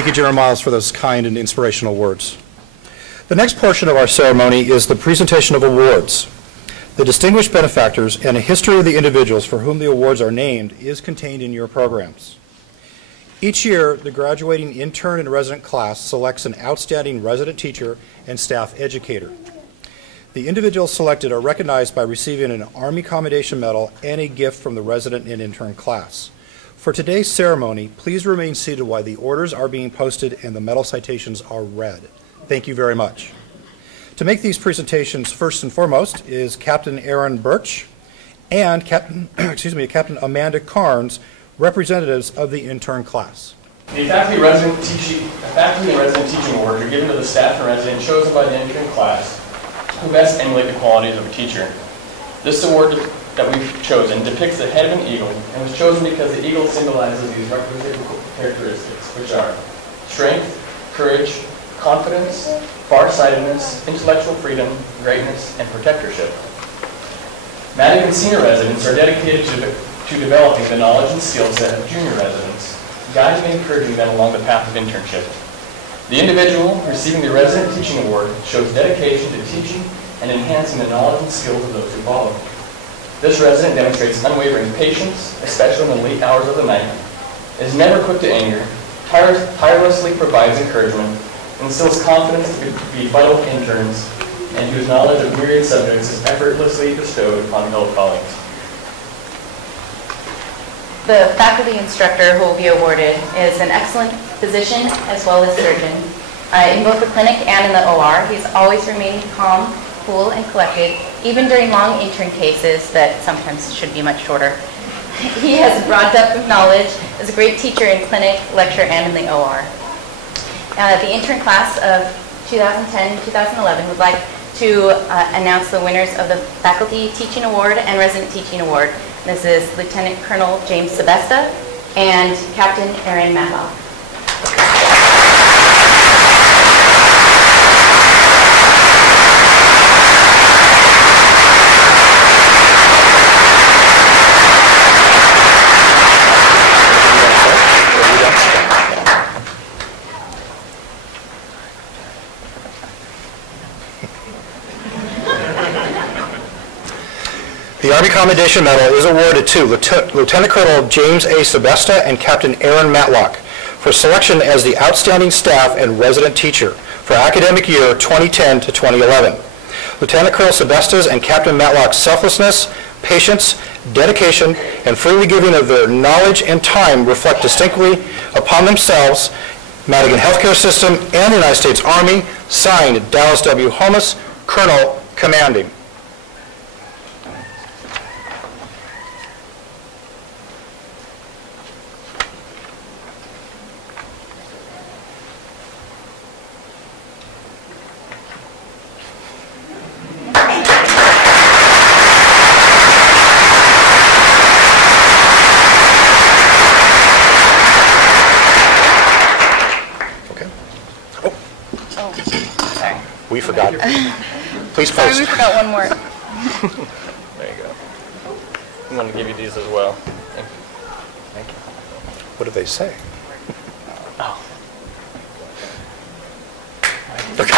Thank you, General Miles, for those kind and inspirational words. The next portion of our ceremony is the presentation of awards. The distinguished benefactors and a history of the individuals for whom the awards are named is contained in your programs. Each year, the graduating intern and resident class selects an outstanding resident teacher and staff educator. The individuals selected are recognized by receiving an Army Commendation Medal and a gift from the resident and intern class. For today's ceremony, please remain seated while the orders are being posted and the medal citations are read. Thank you very much. To make these presentations, first and foremost is Captain Aaron Birch and Captain Amanda Carnes, representatives of the intern class. The Faculty and Resident Teaching Award are given to the staff and resident chosen by the intern class who best emulate the qualities of a teacher. This award that we've chosen depicts the head of an eagle and was chosen because the eagle symbolizes these requisite characteristics, which are strength, courage, confidence, farsightedness, intellectual freedom, greatness, and protectorship. Madigan senior residents are dedicated to developing the knowledge and skill set of junior residents, guiding and encouraging them along the path of internship. The individual receiving the Resident Teaching Award shows dedication to teaching and enhancing the knowledge and skills of those who follow. This resident demonstrates unwavering patience, especially in the late hours of the night, is never quick to anger, tirelessly provides encouragement, instills confidence to be vital interns, and whose knowledge of myriad subjects is effortlessly bestowed upon fellow colleagues. The faculty instructor who will be awarded is an excellent physician as well as surgeon. In both the clinic and in the OR, he's always remaining calm, cool, and collected, even during long intern cases that sometimes should be much shorter. He has a broad depth of knowledge, is a great teacher in clinic, lecture, and in the OR. The intern class of 2010-2011 would like to announce the winners of the Faculty Teaching Award and Resident Teaching Award. This is Lieutenant Colonel James Sebesta and Captain Aaron Matlock. The Army Commendation Medal is awarded to Lieutenant Colonel James A. Sebesta and Captain Aaron Matlock for selection as the Outstanding Staff and Resident Teacher for academic year 2010 to 2011. Lieutenant Colonel Sebesta's and Captain Matlock's selflessness, patience, dedication, and freely giving of their knowledge and time reflect distinctly upon themselves, Madigan Healthcare System, and the United States Army. Signed, Dallas W. Holmes, Colonel Commanding. We forgot. Please post. Sorry, we forgot one more. There you go. I'm going to give you these as well. Thank you. Thank you. What did they say? Oh. Okay.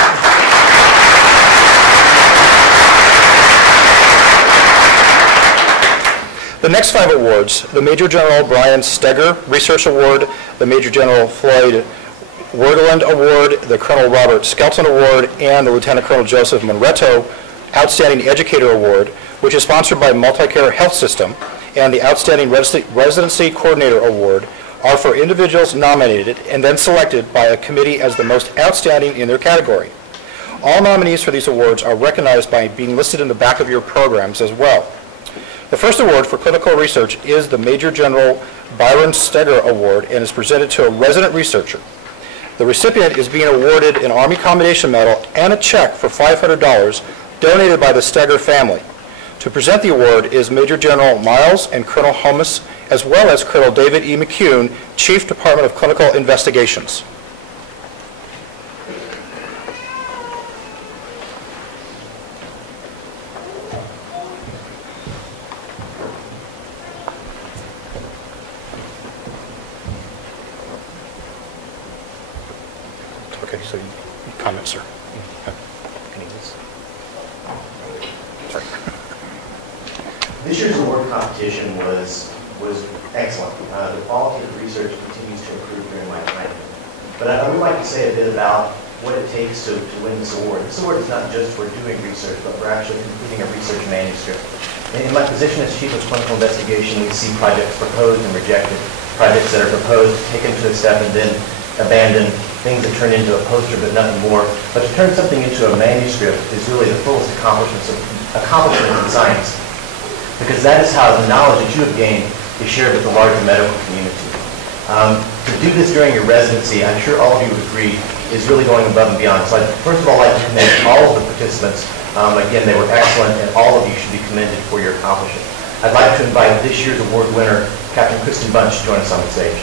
The next 5 awards, the Major General Brian Steger Research Award, the Major General Floyd Wergeland Award, the Colonel Robert Skelton Award, and the Lieutenant Colonel Joseph Monretto Outstanding Educator Award, which is sponsored by Multicare Health System, and the Outstanding Residency Coordinator Award are for individuals nominated and then selected by a committee as the most outstanding in their category. All nominees for these awards are recognized by being listed in the back of your programs as well. The first award for clinical research is the Major General Byron Steger Award and is presented to a resident researcher. The recipient is being awarded an Army Commendation Medal and a check for $500 donated by the Steger family. To present the award is Major General Miles and Colonel Holmes, as well as Colonel David E. McCune, Chief Department of Clinical Investigations. so you comment, sir. Sorry. This year's award competition was excellent. The quality of the research continues to improve during my time. But I would like to say a bit about what it takes to win this award. This award is not just for doing research, but for actually completing a research manuscript. In my position as Chief of Clinical Investigation, we see projects proposed and rejected, projects that are proposed, taken to a step, and then abandoned, things that turn into a poster but nothing more. But to turn something into a manuscript is really the fullest accomplishment in science, because that is how the knowledge that you have gained is shared with the larger medical community. To do this during your residency, I'm sure all of you would agree, is really going above and beyond. So I'd first of all like to commend all of the participants. Again, they were excellent, and all of you should be commended for your accomplishment. I'd like to invite this year's award winner, Captain Kristen Bunch, to join us on the stage.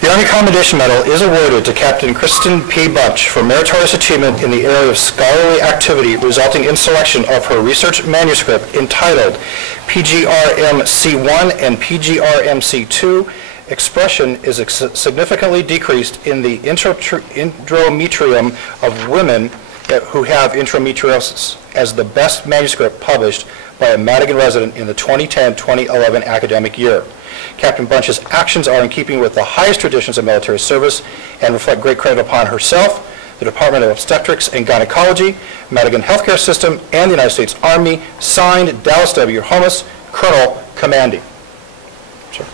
The Army Commendation Medal is awarded to Captain Kristen P. Bunch for meritorious achievement in the area of scholarly activity resulting in selection of her research manuscript entitled PGRMC1 and PGRMC2. Expression is significantly decreased in the endometrium of women who have endometriosis as the best manuscript published by a Madigan resident in the 2010-2011 academic year. Captain Bunch's actions are in keeping with the highest traditions of military service and reflect great credit upon herself, the Department of Obstetrics and Gynecology, Madigan Healthcare System, and the United States Army. Signed, Dallas W. Holmes, Colonel Commanding. Sir.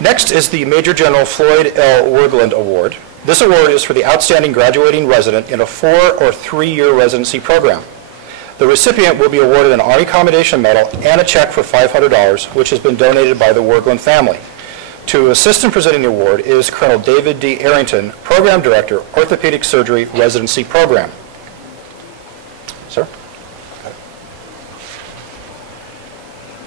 Next is the Major General Floyd L. Wergeland Award. This award is for the outstanding graduating resident in a 4- or 3-year residency program. The recipient will be awarded an Army Commendation Medal and a check for $500, which has been donated by the Wergeland family. To assist in presenting the award is Colonel David D. Arrington, Program Director, Orthopedic Surgery Residency Program. Sir?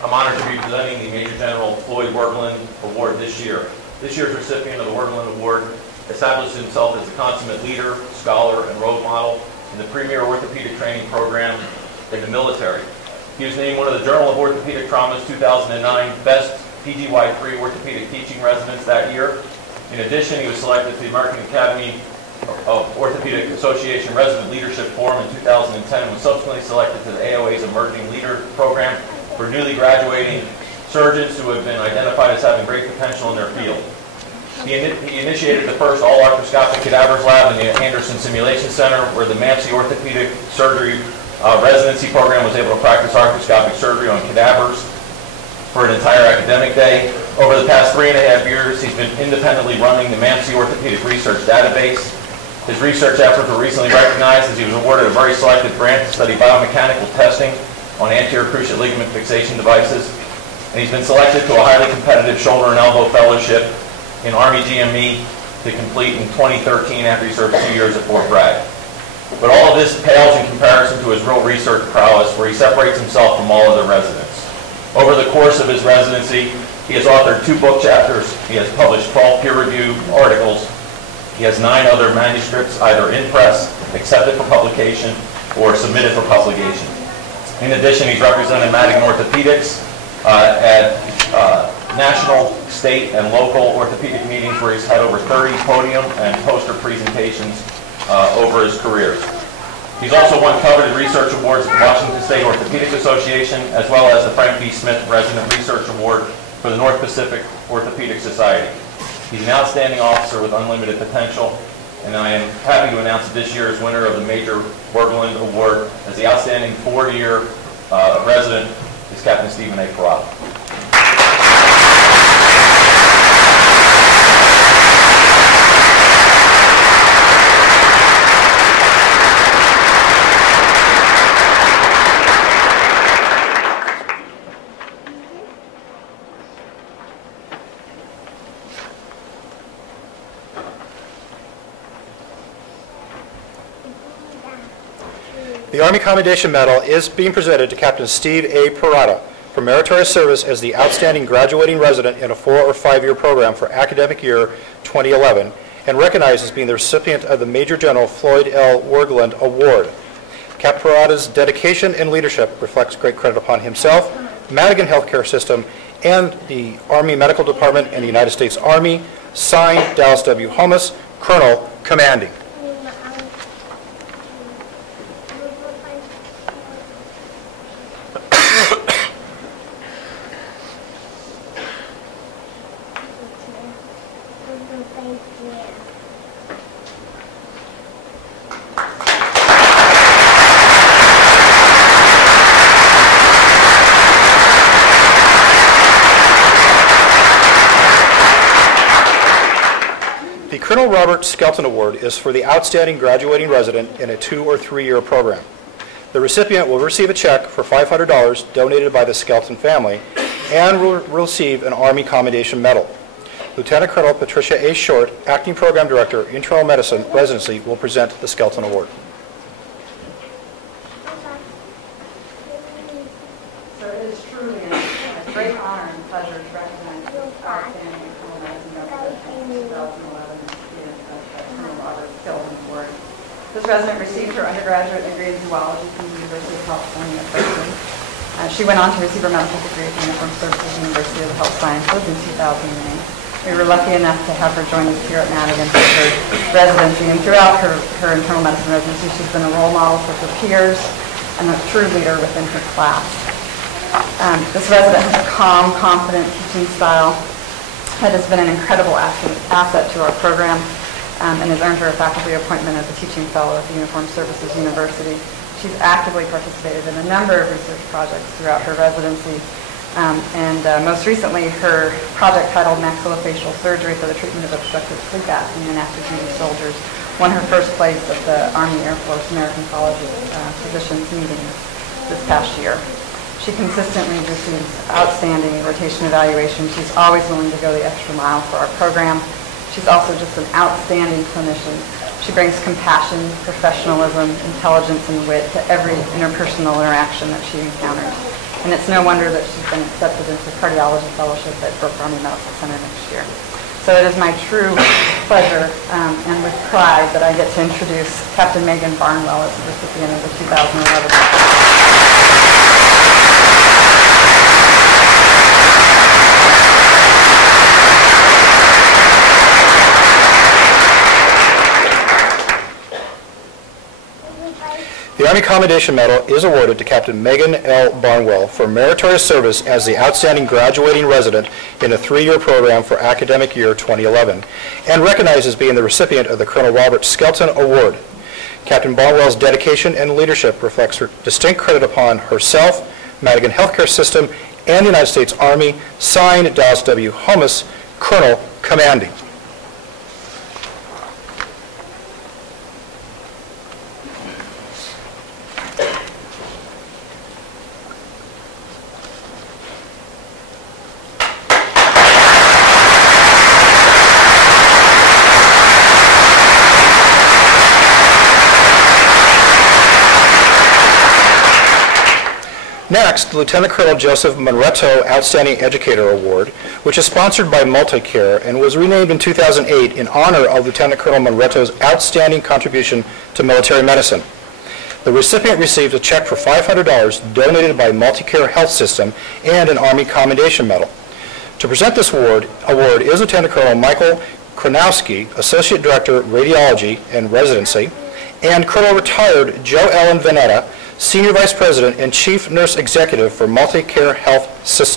I'm honored to be presenting the Major General Floyd Wergeland Award this year. This year's recipient of the Wergeland Award established himself as a consummate leader, scholar, and role model in the premier orthopedic training program in the military. He was named one of the Journal of Orthopedic Trauma's 2009 Best PGY3 Orthopedic Teaching Residents that year. In addition, he was selected to the American Academy of Orthopedic Association Resident Leadership Forum in 2010 and was subsequently selected to the AOA's Emerging Leader Program for newly graduating surgeons who have been identified as having great potential in their field. He initiated the first all-arthroscopic cadavers lab in the Anderson Simulation Center, where the MAMC Orthopedic Surgery Residency Program was able to practice arthroscopic surgery on cadavers for an entire academic day. Over the past 3.5 years, he's been independently running the MAMC Orthopedic Research Database. His research efforts were recently recognized as he was awarded a very selected grant to study biomechanical testing on anterior cruciate ligament fixation devices. And he's been selected to a highly competitive shoulder and elbow fellowship in Army GME to complete in 2013 after he served 2 years at Fort Bragg. But all of this pales in comparison to his real research prowess, where he separates himself from all other residents. Over the course of his residency, he has authored 2 book chapters, he has published 12 peer-reviewed articles, he has 9 other manuscripts either in press, accepted for publication, or submitted for publication. In addition, he's represented Madigan Orthopedics at national, state, and local orthopedic meetings where he's had over 30 podium and poster presentations over his career. He's also won coveted research awards at the Washington State Orthopedic Association, as well as the Frank B. Smith Resident Research Award for the North Pacific Orthopedic Society. He's an outstanding officer with unlimited potential, and I am happy to announce that this year's winner of the Major Wergeland Award as the outstanding 4-year resident is Captain Stephen A. Parada. The Army Commendation Medal is being presented to Captain Steve A. Parada for meritorious service as the outstanding graduating resident in a 4- or 5-year program for academic year 2011, and recognized as being the recipient of the Major General Floyd L. Wergeland Award. Cap Parada's dedication and leadership reflects great credit upon himself, Madigan Healthcare System, and the Army Medical Department and the United States Army. Signed, Dallas W. Holmes, Colonel Commanding. The Colonel Robert Skelton Award is for the outstanding graduating resident in a 2- or 3-year program. The recipient will receive a check for $500 donated by the Skelton family and will receive an Army Commendation Medal. Lieutenant Colonel Patricia A. Short, Acting Program Director, Internal Medicine Residency, will present the Skelton Award. So it is truly a great honor and pleasure to recognize the outstanding internal medicine resident in 2011 student of the Colonel Robert Skelton Award. This resident received her undergraduate degree in zoology from the University of California, Berkeley. She went on to receive her medical degree at the Uniformed Services University of Health Sciences in 2008. We were lucky enough to have her join us here at Madigan for her residency, and throughout her internal medicine residency, she's been a role model for her peers and a true leader within her class. This resident has a calm, confident teaching style that has been an incredible asset to our program and has earned her a faculty appointment as a teaching fellow at the Uniformed Services University. She's actively participated in a number of research projects throughout her residency, and most recently her project titled Maxillofacial Surgery for the Treatment of Obstructive Sleep Apnea in Active Duty Soldiers won her first place at the Army Air Force American College of Physicians meeting this past year. She consistently receives outstanding rotation evaluation. She's always willing to go the extra mile for our program. She's also just an outstanding clinician. She brings compassion, professionalism, intelligence, and wit to every interpersonal interaction that she encounters. And it's no wonder that she's been accepted into cardiology fellowship at Brooke Army Medical Center next year. So it is my true pleasure and with pride that I get to introduce Captain Megan Barnwell as the recipient of the 2011. The Army Commendation Medal is awarded to Captain Megan L. Barnwell for meritorious service as the outstanding graduating resident in a 3-year program for academic year 2011, and recognized as being the recipient of the Colonel Robert Skelton Award. Captain Barnwell's dedication and leadership reflects her distinct credit upon herself, Madigan Healthcare System, and the United States Army. Signed, Dallas W. Holmes, Colonel Commanding. Next, Lieutenant Colonel Joseph Monretto Outstanding Educator Award, which is sponsored by Multicare and was renamed in 2008 in honor of Lieutenant Colonel Monretto's outstanding contribution to military medicine. The recipient received a check for $500 donated by Multicare Health System and an Army Commendation Medal. To present this award is Lieutenant Colonel Michael Kronowski, Associate Director, Radiology and Residency, and Colonel Retired Joe Ellen Veneta, Senior Vice President and Chief Nurse Executive for Multicare Health System.